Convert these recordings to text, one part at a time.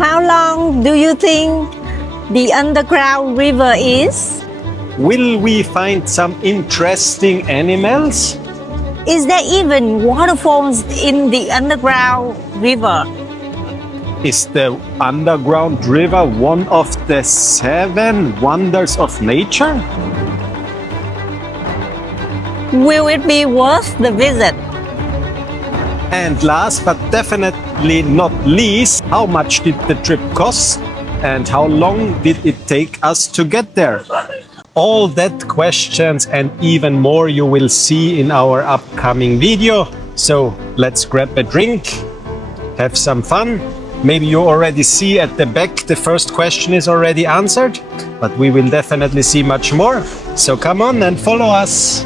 How long do you think the underground river is? Will we find some interesting animals? Is there even waterfalls in the underground river? Is the underground river one of the 7 wonders of nature? Will it be worth the visit? And last but definitely not least, how much did the trip cost? And how long did it take us to get there? All that questions and even more you will see in our upcoming video. So let's grab a drink, have some fun. Maybe you already see at the back the first question is already answered, but we will definitely see much more. So come on and follow us.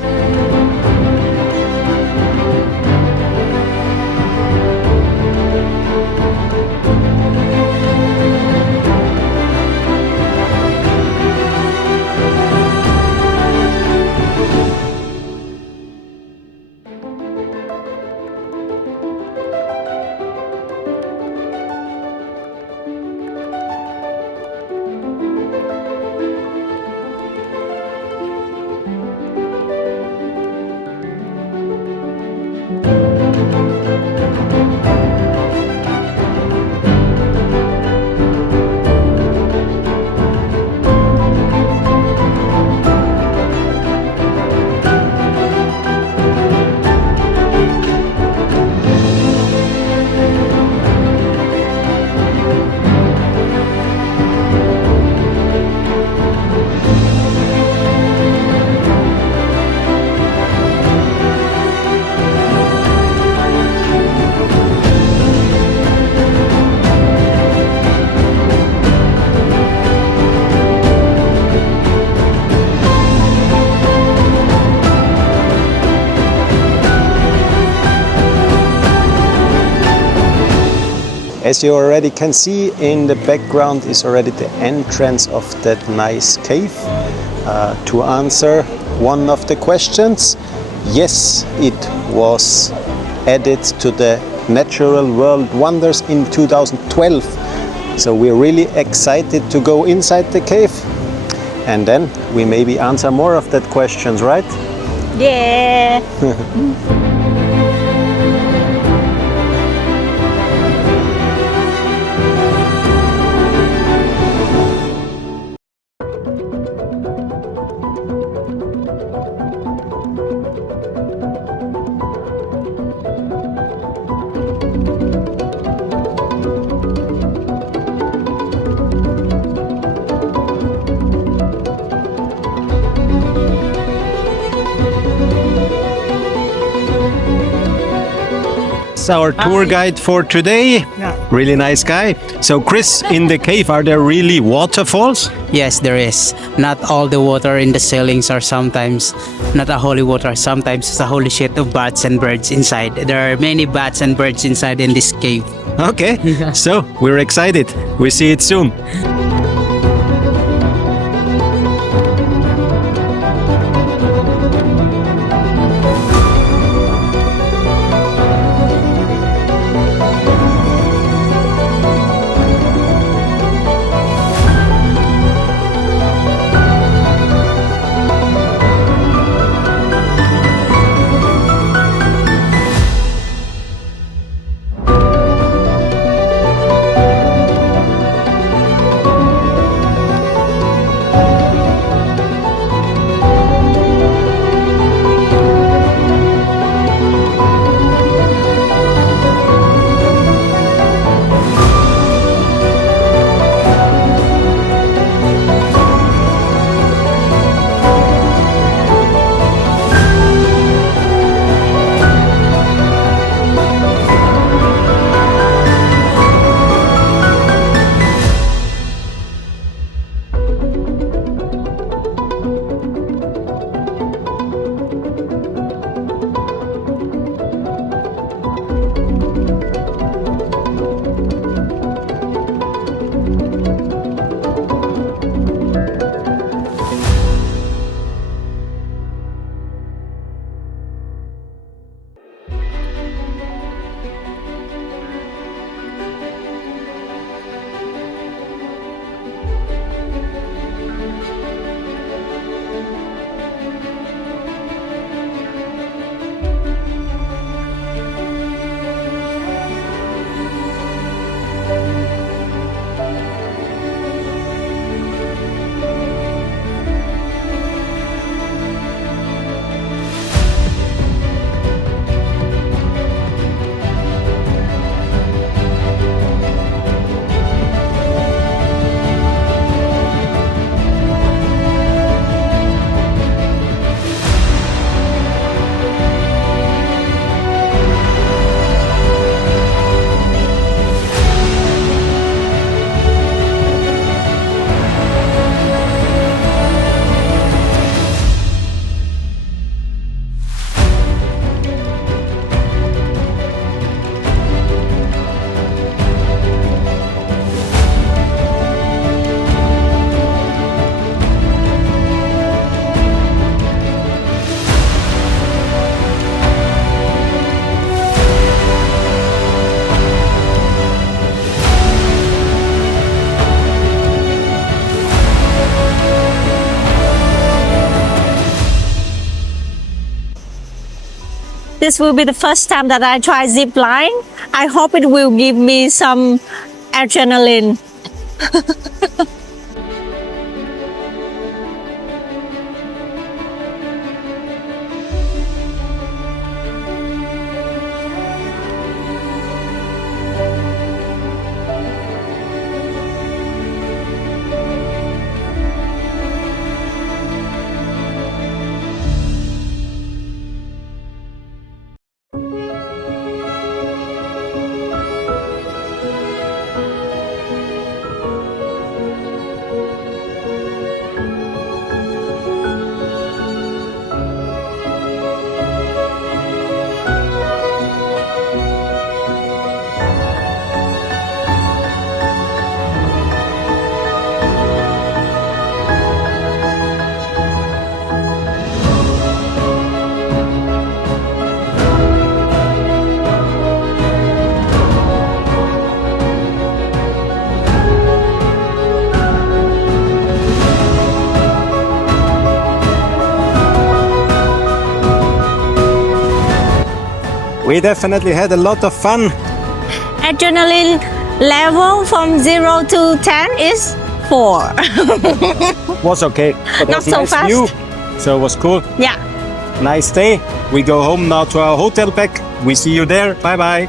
As you already can see, in the background is already the entrance of that nice cave. To answer one of the questions, yes, it was added to the Natural World Wonders in 2012. So we're really excited to go inside the cave, and then we maybe answer more of that questions, right? Yeah. Our tour guide for today. Really nice guy. So Chris, in the cave, are there really waterfalls? Yes, there is. Not all the water in the ceilings are sometimes not a holy water. Sometimes it's a holy shit of bats and birds inside. There are many bats and birds inside in this cave. Okay, so we're excited. We see it soon. This will be the first time that I try zip line. I hope it will give me some adrenaline. We definitely had a lot of fun. Adrenaline level from 0 to 10 is 4. Was okay. But Not was so nice fast. view, so it was cool. Yeah. Nice day. We go home now to our hotel back. We see you there. Bye bye.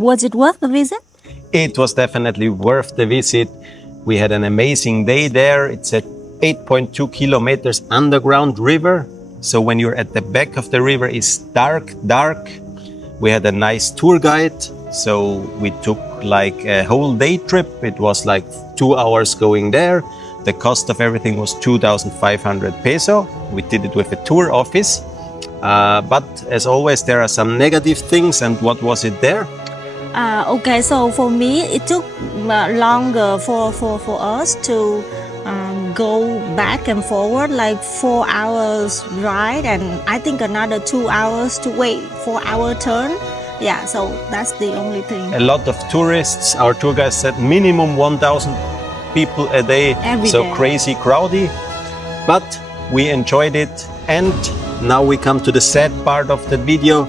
Was it worth the visit? It was definitely worth the visit. We had an amazing day there. It's a 8.2 kilometers underground river. So when you're at the back of the river, it's dark. We had a nice tour guide. So we took like a whole day trip. It was like 2 hours going there. The cost of everything was 2,500 peso. We did it with a tour office. But as always, there are some negative things. And what was it there? Okay, so for me, it took longer for us to go back and forward, like 4 hours ride, and I think another 2 hours to wait for our turn. Yeah, so that's the only thing. A lot of tourists. Our tour guide said minimum 1,000 people a day. Every so day. crazy crowdy. But we enjoyed it. And now we come to the sad part of the video.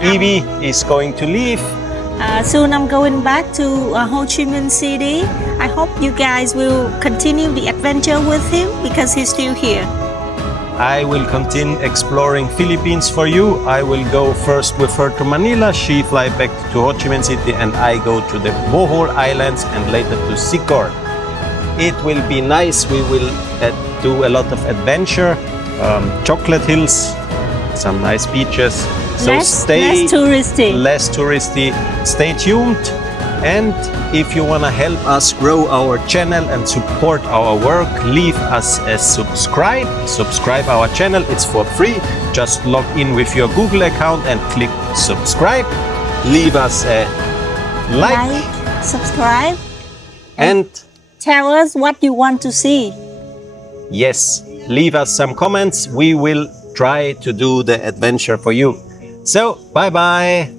Eivie is going to leave. Soon I'm going back to Ho Chi Minh City. I hope you guys will continue the adventure with him because he's still here. I will continue exploring Philippines for you. I will go first with her to Manila. She fly back to Ho Chi Minh City and I go to the Bohol Islands and later to Sikor. It will be nice. We will do a lot of adventure, chocolate hills, some nice beaches. So less touristy. Less touristy. Stay tuned. And if you want to help us grow our channel and support our work, leave us a subscribe. Subscribe our channel. It's for free. Just log in with your Google account and click subscribe. Leave us a like, subscribe, and tell us what you want to see. yes, leave us some comments. We will try to do the adventure for you. So, bye bye.